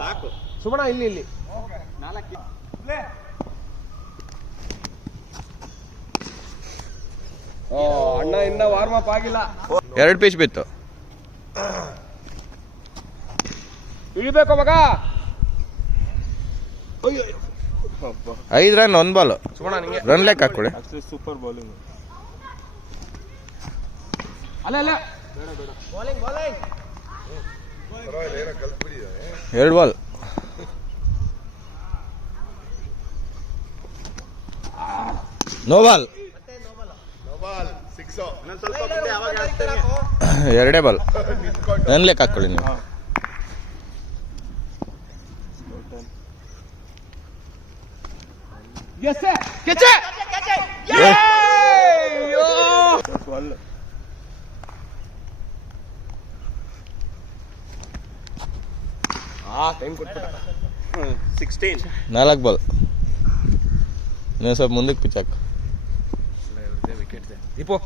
ಸಾಕು ಸುಮಣ ಇಲ್ಲಿ ಅಣ್ಣ ಇನ್ನ ವಾರ್ಮ್ ಅಪ್ ಆಗಿಲ್ಲ. 2 ಪೀಸ್ ಬಿತ್ತು. ಇಳಿಬೇಕು ಮಗ. 5 ರನ್ 1 ಬಾಲ್. ಸುಮಣ ನಿಂಗೆ ರನ್ ಲೆಕ್ಕ ಹಾಕೊಳ್ಳಿ. Super bowling. ಅಲ್ಲ bowling 2 ball. No ball. 2 ball. Run ಲೆಕ್ಕ ಹಾಕೊಳ್ಳಿ ನೀವು. ಟೈಮ್ ಕೊಟ್ಬಿಟ್ಟ. 16. 4 ಬಾಲ್. ನೀವು ಸ್ವಲ್ಪ ಮುಂದಕ್ಕೆ ಪಿಚ್ ಹಾಕು. ದೀಪು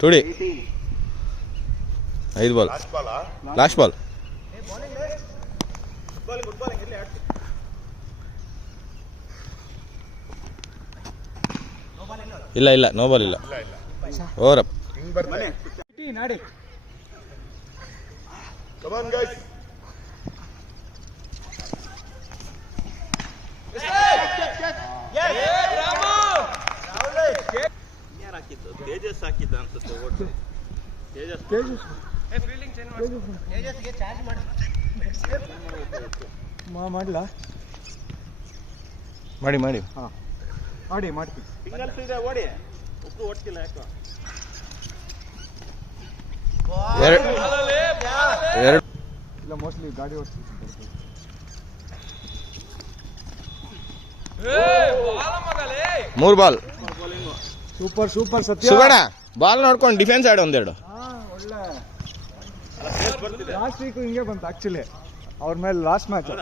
ತುಡಿ. 5 ಬಾಲ್. Last ball. ಇಲ್ಲ ನೋ ಬಾಲ್ ಇಲ್ಲ. Over up. ನಾಡಿ ತೇಜಸ್ ಹಾಕಿದ್ದ ಅನ್ಸುತ್ತೆ ಓಟ್. ತೇಜಸ್ ಫೀಲ್ಡಿಂಗ್ ಚೇಂಜ್ ತೇಜಸ್ಗೆ ಚಾರ್ಜ್ ಮಾಡ್ಲಾ ಮಾಡಿ ಮಾಡಿ ಮಾಡ್ತೀವಿ. ಸಿಂಗಲ್ಸ್ ಇದೆ ಓಡಿ. ಒಬ್ರು ಓಡ್ತಿಲ್ಲ ಯಾಕೋ. 2 ಇಲ್ಲ ಮೋಸ್ಟ್ಲಿ ಗಾಡಿ ಓಡಿಸ್ತೀವಿ. 3 ಬಾಲ್. ಸೂಪರ್ ಸತ್ಯ. ಸುಗಣ ಬಾಲ್ ನೋಡ್ಕೊಂಡು ಡಿಫೆನ್ಸ್ ಆಡು ಒಂದೆರಡು. ಒಳ್ಳೆ ಲಾಸ್ಟ್ ವೀಕ್ ಹಿಂಗೆ ಬಂತು ಆಕ್ಚುಲಿ ಅವ್ರ ಮೇಲೆ. ಲಾಸ್ಟ್ ಮ್ಯಾಚ್ ಇದೆ.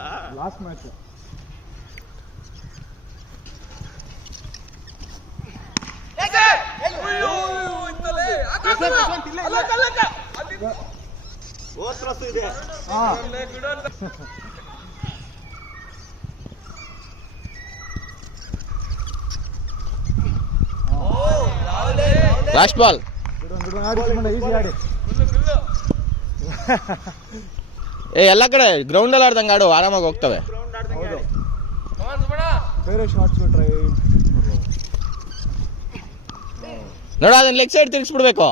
Last ball. ಈಸಿ ಆಡಿ. ಎಲ್ಲ ಕಡೆ ಗ್ರೌಂಡ್ ಅಲ್ಲಿ ಆಡ್ದಂಗೆ ಆಡು, ಆರಾಮಾಗಿ ಹೋಗ್ತವೆ. ಬೇರೆ ಶಾರ್ಟ್ಸ್ ಟ್ರೈ ನೋಡ, ಅದನ್ನ ಲೆಗ್ ಸೈಡ್ ತಿರ್ಗಿಸ್ಬಿಡ್ಬೇಕು.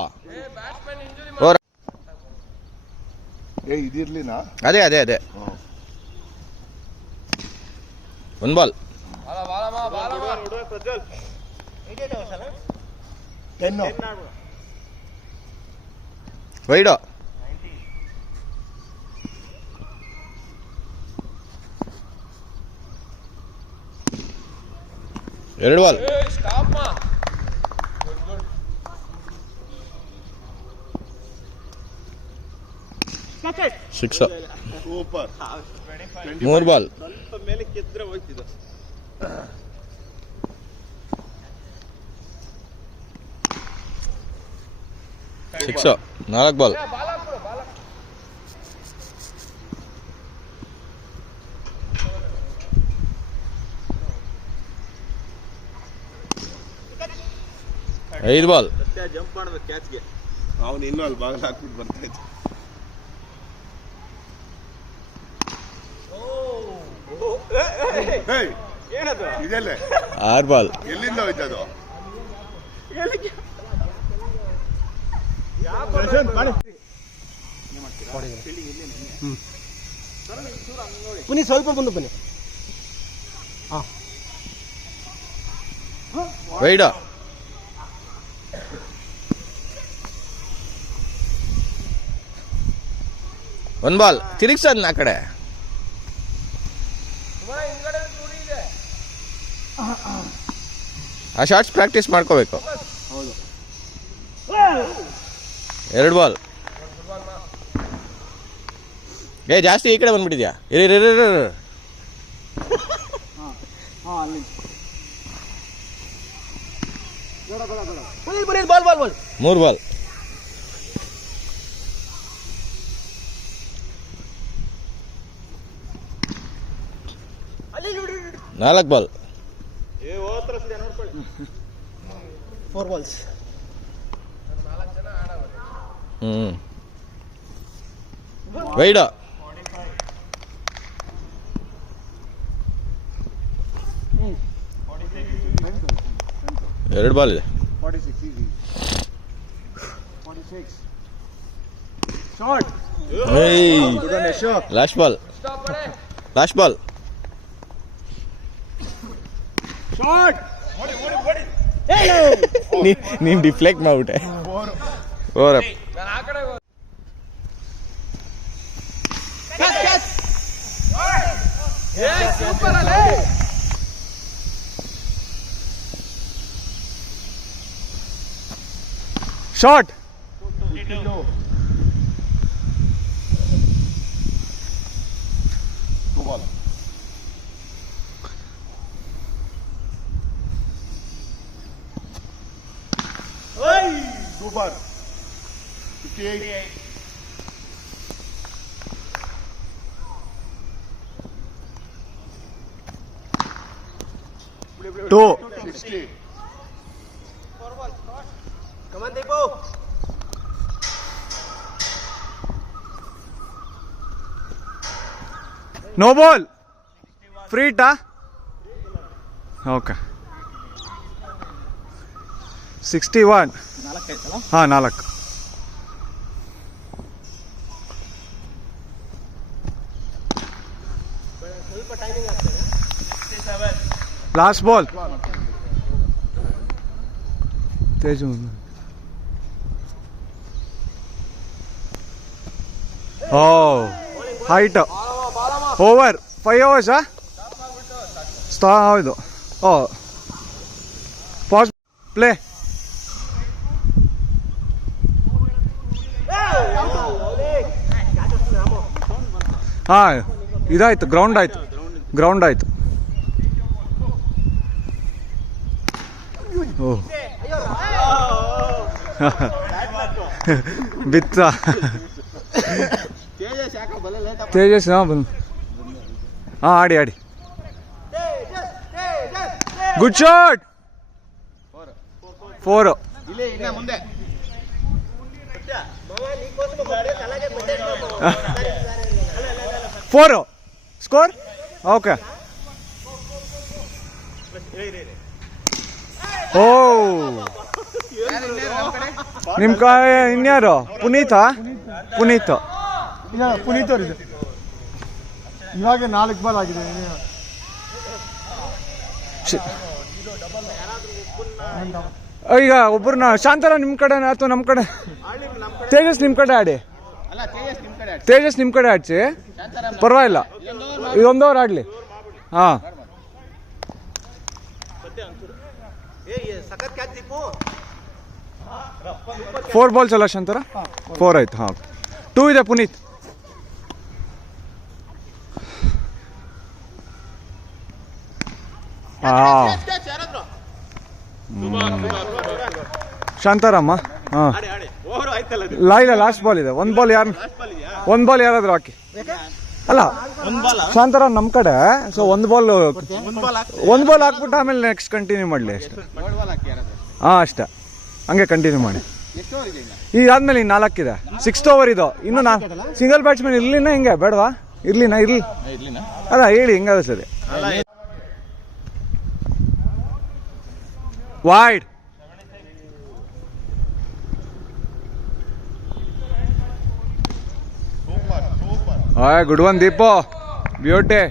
ಇದಿರ್ಲಿನಾ? ಅದೇ 1 ball. Wide. 2 ball. 6. Super. 3 ball. ಸ್ವಲ್ಪ ಮೇಲೆ ಕೆದ್ರೆ ಹೋಗ್ತಿದ್ದು. 6. 4 ಬಾಲ್. ಐದು ಬಾಲ್. ಜಂಪ್ ಮಾಡ್ಬೇಕು ಕ್ಯಾಚ್ಗೆ. ಅವನು ಇನ್ನೂ ಅಲ್ಲಿ ಬಾಗಿಲು ಹಾಕ್ಬಿಟ್ಟು ಬರ್ತಾ ಇದ್ದ. ಇದೆಲ್ಲ 6 ಬಾಲ್. ಎಲ್ಲಿಂದ ಹೋಯ್ತದು? ಬನ್ನಿ, ಸ್ವಲ್ಪ ಬಂದು ಬನ್ನಿ. ವೈಡ. 1 ಬಾಲ್. ತಿರುಗಿಸೋದ್ನ ಆ ಕಡೆ. ಆ ಶಾರ್ಟ್ಸ್ ಪ್ರಾಕ್ಟೀಸ್ ಮಾಡ್ಕೋಬೇಕು. 2 ಬಾಲ್. ಜಾಸ್ತಿ ಈ ಕಡೆ ಬಂದ್ಬಿಟ್ಟಿದ್ಯಾ? 3 ಬಾಲ್. ನಾಲ್ಕು ಬಾಲ್. 4 balls. ವೈಡ. 2 ಬಾಲ್ ಇದೆ. 46 easy. 46. Shot. Last ball. Last ball. Shot. ನೀನ್ ಡಿಫ್ಲೆಕ್ಟ್ ಮಾಡ್ಬಿಟ್ಟೆ. ಓರಪ್ಪ. Shot. Super. 58. Two. 60. Come on, Deepu. No ball. Free ta. Okay. 61. ಹಾ 4. Last ball. Teju height over 5 hours ಹೌದು. Pass play. ಹಾಂ ಇದಾಯ್ತು, ಗ್ರೌಂಡ್ ಆಯ್ತು. ಓ ಬಿತ್ತ. ತೇಜಸ್ ಬಂದು ಆಡಿ. Good shot. 4. ಮುಂದೆ 4 ಸ್ಕೋರ್. ಓಕೆ. ಓ ನಿಮ್ಮ ಇನ್ಯಾರು? ಪುನೀತ್ ಅವರಿದೆ. ಇವಾಗ 4 ಬಾಲ್ ಆಗಿದೆ. ಈಗ ಒಬ್ಬರನ್ನ ಶಾಂತರ ನಿಮ್ಮ ಕಡೆ ಅಥವಾ ನಮ್ಮ ಕಡೆ? ತೇಜಸ್ ನಿಮ್ಮ ಕಡೆ ಆಡಿ. ತೇಜಸ್ ನಿಮ್ಮ ಕಡೆ ಆಡ್ಸಿ, ಪರವಾಗಿಲ್ಲ. ಇದೊಂದು ಓವರ್ ಆಡಲಿ. ಹಾಂ 4 balls ಅಲ್ಲ ಶಾಂತರ? 4 ಆಯ್ತು. ಹಾಂ 2 ಇದೆ ಪುನೀತ್. ಶಾಂತಾರಮ್ಮ. ಹಾಂ ಇಲ್ಲ ಲಾಸ್ಟ್ ಬಾಲ್ ಇದೆ. 1 ಬಾಲ್ ಯಾರಾದ್ರೂ ಹಾಕಿ. ಅಲ್ಲ ಶಾಂತಾರ ನಮ್ಮ ಕಡೆ. ಸೊ 1 ಬಾಲ್ ಹಾಕ್ಬಿಟ್ಟು ಆಮೇಲೆ ನೆಕ್ಸ್ಟ್ ಕಂಟಿನ್ಯೂ ಮಾಡಲಿ ಅಷ್ಟೇ. ಹಾಂ ಅಷ್ಟೇ, ಹಂಗೆ ಕಂಟಿನ್ಯೂ ಮಾಡಿ. ಈಗ ಆದ್ಮೇಲೆ ಇನ್ನು 4 ಇದೆ. 6th over ಇದು. ಇನ್ನು ಸಿಂಗಲ್ ಬ್ಯಾಟ್ಸ್ಮನ್ ಇರ್ಲಿನ ಹಿಂಗೆ ಬೇಡವಾ? ಇರ್ಲಿ. ಅಲ್ಲ ಹೇಳಿ, ಹಿಂಗಾದ ಸರಿ. Wide. Good one Deepu. Beauty.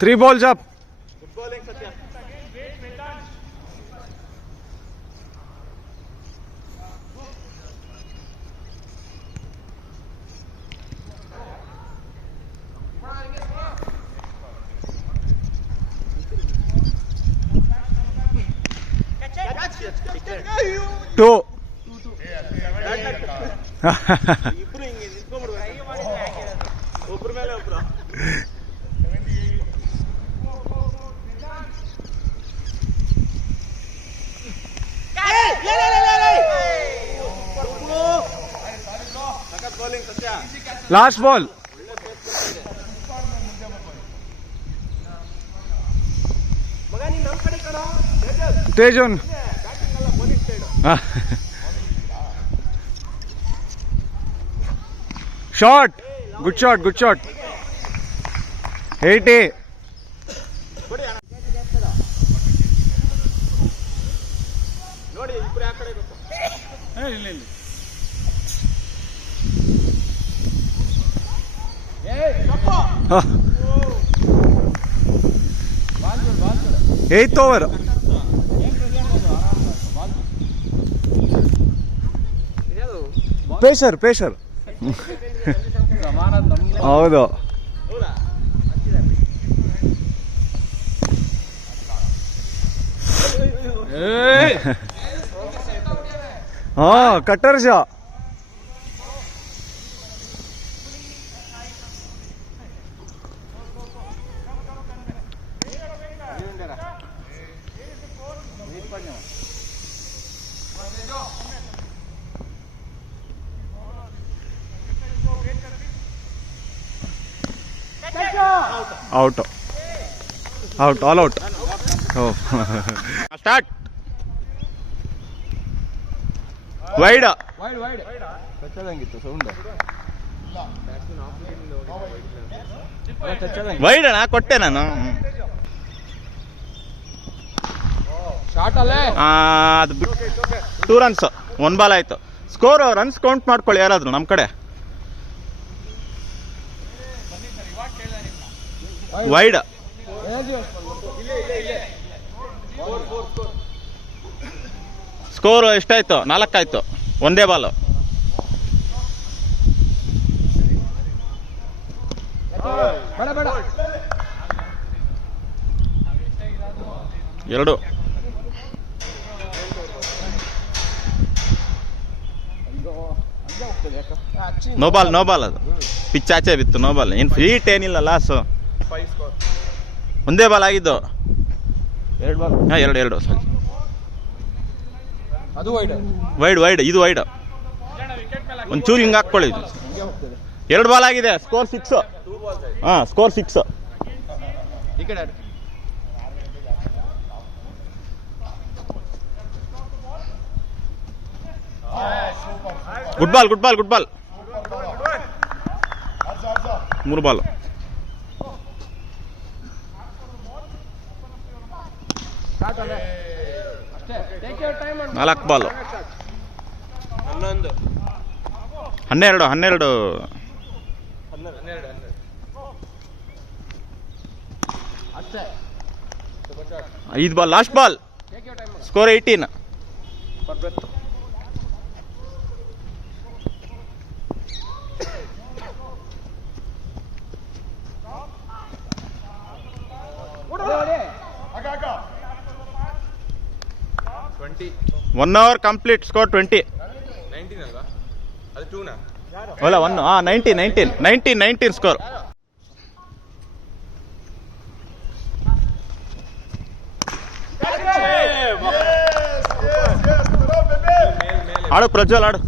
3 balls up. Good bowling ಸತ್ಯ. Two. ಇಬ್ರು ಹಿಂಗೆ ನಿಂತ್ಕೊಂಡ್ಬಿಡ್ಬೇಕು, ಒಬ್ರ ಮೇಲೆ ಒಬ್ರು. ಸಖತ್ ಬೌಲಿಂಗ್ ಸತ್ಯ. Last ball. ಮಗ ನೀನ್ ನಮ್ ಕಡೆ ಕಣ. Tejan. Shot. Good shot. Good shot. 80. ನೋಡಿ ಇಬ್ರು ಯಾವ ಕಡೆ ಗೊತ್ತು. Eighth over. ಪೇಷರ್ ಹೌದು. ಹಾ ಕಟ್ಟರ್ ಶಾ. Out all out. Start. Wide wide ಅಣ್ಣ ಕೊಟ್ಟೆ ನಾನು. ಅದು 2 runs 1 ball ಆಯ್ತು. ಸ್ಕೋರ್ ರನ್ಸ್ ಕೌಂಟ್ ಮಾಡ್ಕೊಳ್ಳಿ ಯಾರಾದ್ರು ನಮ್ಮ ಕಡೆ. ವೈಡ್ ಸ್ಕೋರ್ ಎಷ್ಟಾಯ್ತು? 4 ಆಯ್ತು. ಒಂದೇ ಬಾಲ್. ಎರಡು. ನೋ ಬಾಲ್ ಅದು ಪಿಚ್ ಆಚೆ ಬಿತ್ತು. No ball. ಏನು ಫ್ರೀಟ್ ಏನಿಲ್ಲ ಲಾಸು. ಒಂದೇ ಬಾಲ್ ಆಗಿದ್ದು. 2 ಬಾಲ್. ಹಾಂ ಎರಡು ಸಾರಿ. ಅದು ವೈಡ್ ಇದು ವೈಡ್. ಒಂಚೂರು ಹಿಂಗೆ ಹಾಕ್ಕೊಳ್ಳಿ. 2 ಬಾಲ್ ಆಗಿದೆ. ಸ್ಕೋರ್ 6. ಹಾಂ ಸ್ಕೋರ್ 6. ಈ ಕಡೆ good ball. 3 ball. 4 ball. 12. 5 ball. Last ball. Score 18. One hour complete. Score 20. 19 ಅಲ್ವಾ? ಅದು 2 ನಾ? ಅಲ್ಲ 19 ಸ್ಕೋರ್. ಆಡು ಪ್ರಜ್ವಲ್ ಆಡು.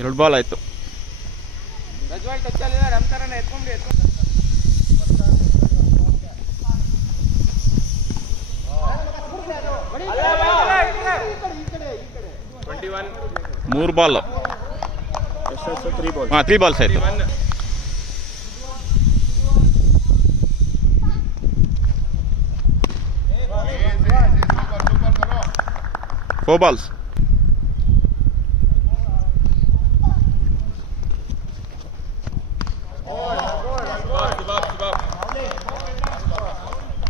ಎರಡು ಬಾಲ್ ಆಯ್ತು. ಮೂರು ಬಾಲ್. 3 balls ಆಯ್ತು. 4 balls.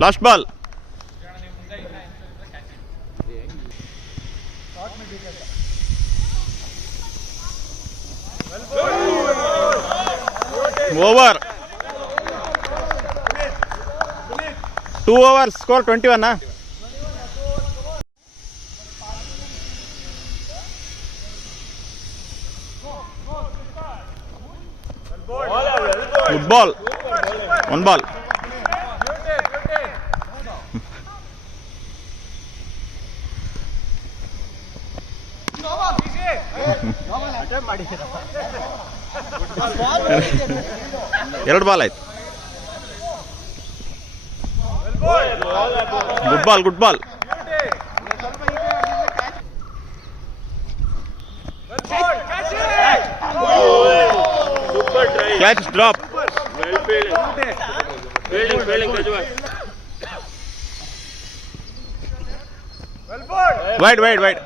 Last ball. Over. 2 overs, score 21. Good ball. 1 ball. ಎರಡು ಬಾಲ್ ಆಯ್ತು. Good ball, good ball. Catch drop. Wide wide wide.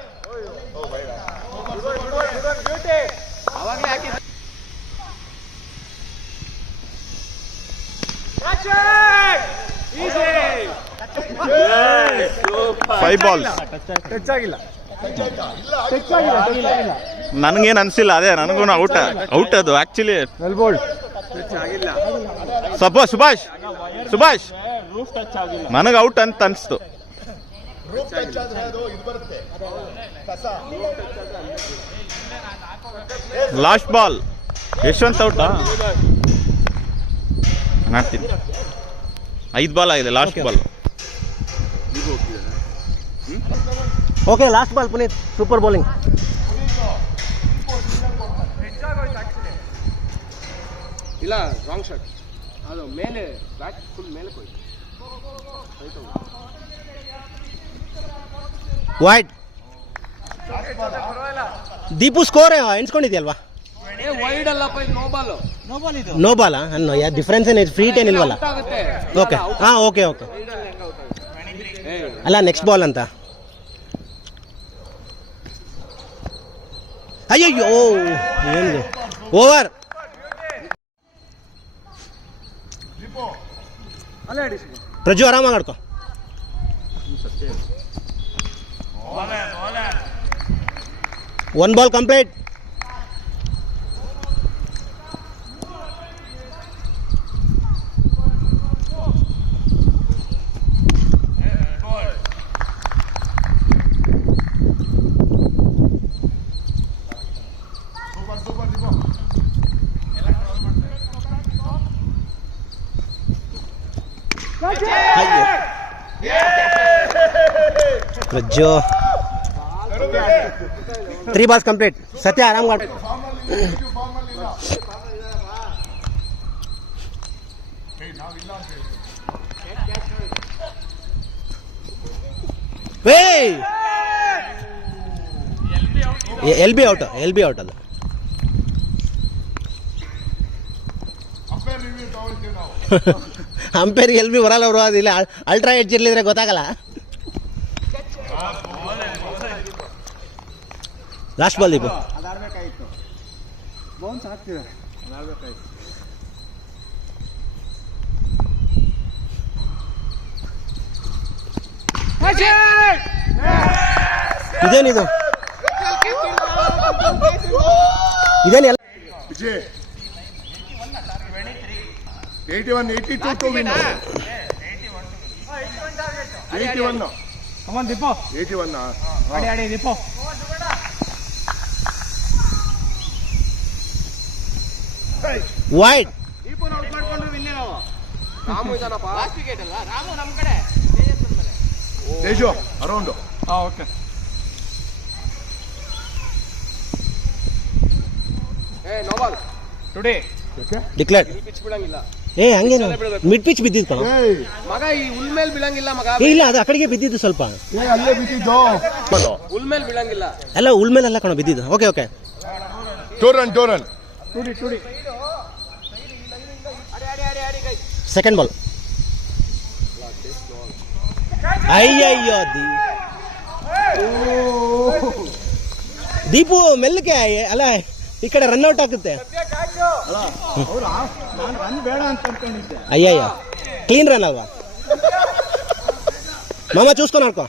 Five balls. Touch ಆಗಿಲ್ಲ. ನನಗೇನು ಅನಿಸಿಲ್ಲ, ಅದೇ ನನಗೂ ಔಟ್ ಅದು ಆಕ್ಚುಲಿ. Well bold. ಸುಭಾಷ್ ನನಗೆ ಔಟ್ ಅಂತ ಅನಿಸ್ತು. Last ball. ಯಶವಂತ್ ಔಟಾ? ಮಾಡ್ತೀನಿ. 5 ಬಾಲ್ ಆಗಿದೆ, last ball. Okay, last ball Puneeth. Super bowling. ಇಲ್ಲ, ರಾಂಗ್ ಶಾಟ್. ಅದು ಮೇಲೆ ಬ್ಯಾಟ್ ಫುಲ್ ಮೇಲೆ ಹೋಯ್ತು. ವೈಡ್. ದೀಪು ಸ್ಕೋರ್ ಎಣ್ಸ್ಕೊಂಡಿದ್ಯಲ್ವಾ? ವೈಡ್ ಅಲ್ಲಪ್ಪ, ಇದು ನೋ ಬಾಲ್. ನೋ ಬಾಲ್ ಅನ್ನೋ ಡಿಫ್ರೆನ್ಸ್ ಏನು? ಫ್ರೀಟ್ ಏನಿಲ್ವಲ್ಲ? ಓಕೆ, ಹಾಂ, ಓಕೆ ಓಕೆ. ಅಲ್ಲ, ನೆಕ್ಸ್ಟ್ ಬಾಲ್ ಅಂತ. ಅಯ್ಯಯ್ಯೋ, ಏನು ಓವರ್. ಪ್ರಜು ಆರಾಮಾಗಿ ಆಡ್ಕೊ. One ball complete. Prajju 3 balls complete. Sathya ಆರಾಮ್ ಮಾಡು. ಎಲ್ ಬಿ ಔಟ್ ಅದು. ಅಂಪೇರ್ಗೆ ಎಲ್ ಬಿ ಬರಲ್ಲ ಅವರು. ಅದಿಲ್ಲ, ಅಲ್ಟ್ರಾ ಎಡ್ಜ್ ಇರ್ಲಿದ್ರೆ ಗೊತ್ತಾಗಲ್ಲ. Last ball Deepu. ಇದೇನಿದು? ಇದೇನು? 81, 82 to win. 81. Come on, Dipo. 81. Adi, Dipo. Wide. Dipo out ಮಾಡ್ಕೊಂಡ್ರೆ ವಿನ್ ನಾವು. ರಾಮು ಇದನಪ್ಪ. ಲಾಸ್ಟ್ ವಿಕೆಟ್ ಅಲ್ಲ, ರಾಮು ನಮ್ಮ ಕಡೆ. Teju around. Okay. No ball today. Declared. Pitch ಬಿಡಂಗಿಲ್ಲ. ಹಂಗೇನು ಮಿಡ್ ಪಿಚ್ ಬಿದ್ದಿದ್ದು ಕಣ ಮಗ. ಈ ಹುಲ್ ಮೇಲೆ ಬೀಳಂಗಿಲ್ಲ ಮಗ. ಇಲ್ಲ, ಅದು ಆ ಕಡೆಗೆ ಬಿದ್ದಿದ್ದು ಸ್ವಲ್ಪ. ಅಲ್ಲೇ ಬಿದ್ದಿದ್ದು. ಹುಲ್ ಮೇಲೆ ಬೀಳಂಗಿಲ್ಲ. ಅಲ್ಲ, ಹುಲ್ ಮೇಲೆ ಅಲ್ಲ ಕಣ ಬಿದ್ದಿದ್ದು. Okay okay. ಟೋರನ್ ಟುಡಿ. Second ball. ಅಯ್ಯಯ್ಯೋ, ದೀಪು ಮೆಲ್ಲಕ್ಕೆ ಅಲ್ಲ ಈ ಕಡೆ ರನ್ಔಟ್ ಆಗುತ್ತೆ. ಅಯ್ಯಯ್ಯ ಕ್ಲೀನ್ ರನ್ ಅಲ್ವಾ ಮಾಮ, చూసుకొని ఆడుకో.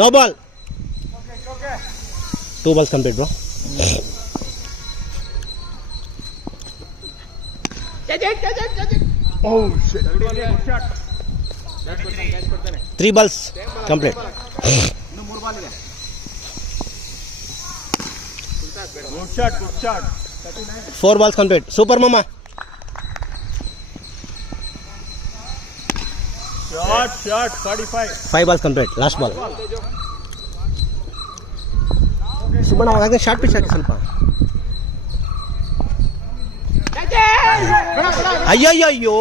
No ball. 2 balls complete bro. Oh shit. 3 balls complete. Good shot, good shot. 4 balls complete. Super ಮಾಮ. Shot, 45. 5 balls complete. Last ball. Subbanna ಅವಾಗ ಶಾರ್ಟ್ ಪಿಚ್ ಹಾಕಿ ಸ್ವಲ್ಪ. ಅಯ್ಯಯ್ಯೋ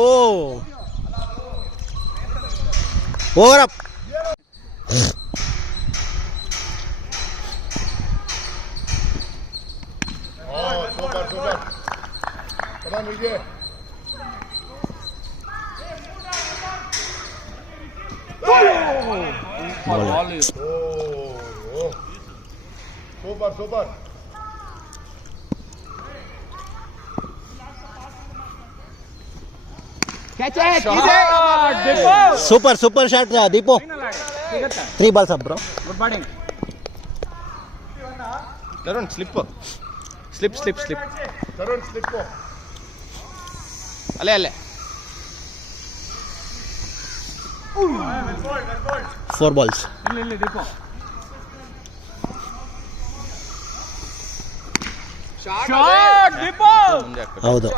over up. Super. Come on, Vijay. Super. Super shot Deepu. 3 balls up bro. Good batting. Tarun slip. Tarun, slip. ಅಲ್ಲೇ 4 balls. ಇಲ್ಲಿ Deepu. Shot, Deepu. ಹೌದು.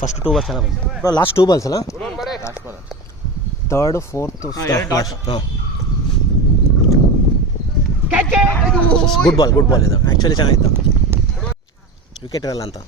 First 2 balls ಚೆನ್ನಾಗಿ ಬಂತು ಬ್ರೋ. ಲಾಸ್ಟ್ 2 balls ಅಲ್ಲ, third fourth last. Good ball ಇದು ಆ್ಯಕ್ಚುಲಿ ಚೆನ್ನಾಗಿತ್ತು. ವಿಕೆಟ್ ಇರಲ್ಲ ಅಂತ.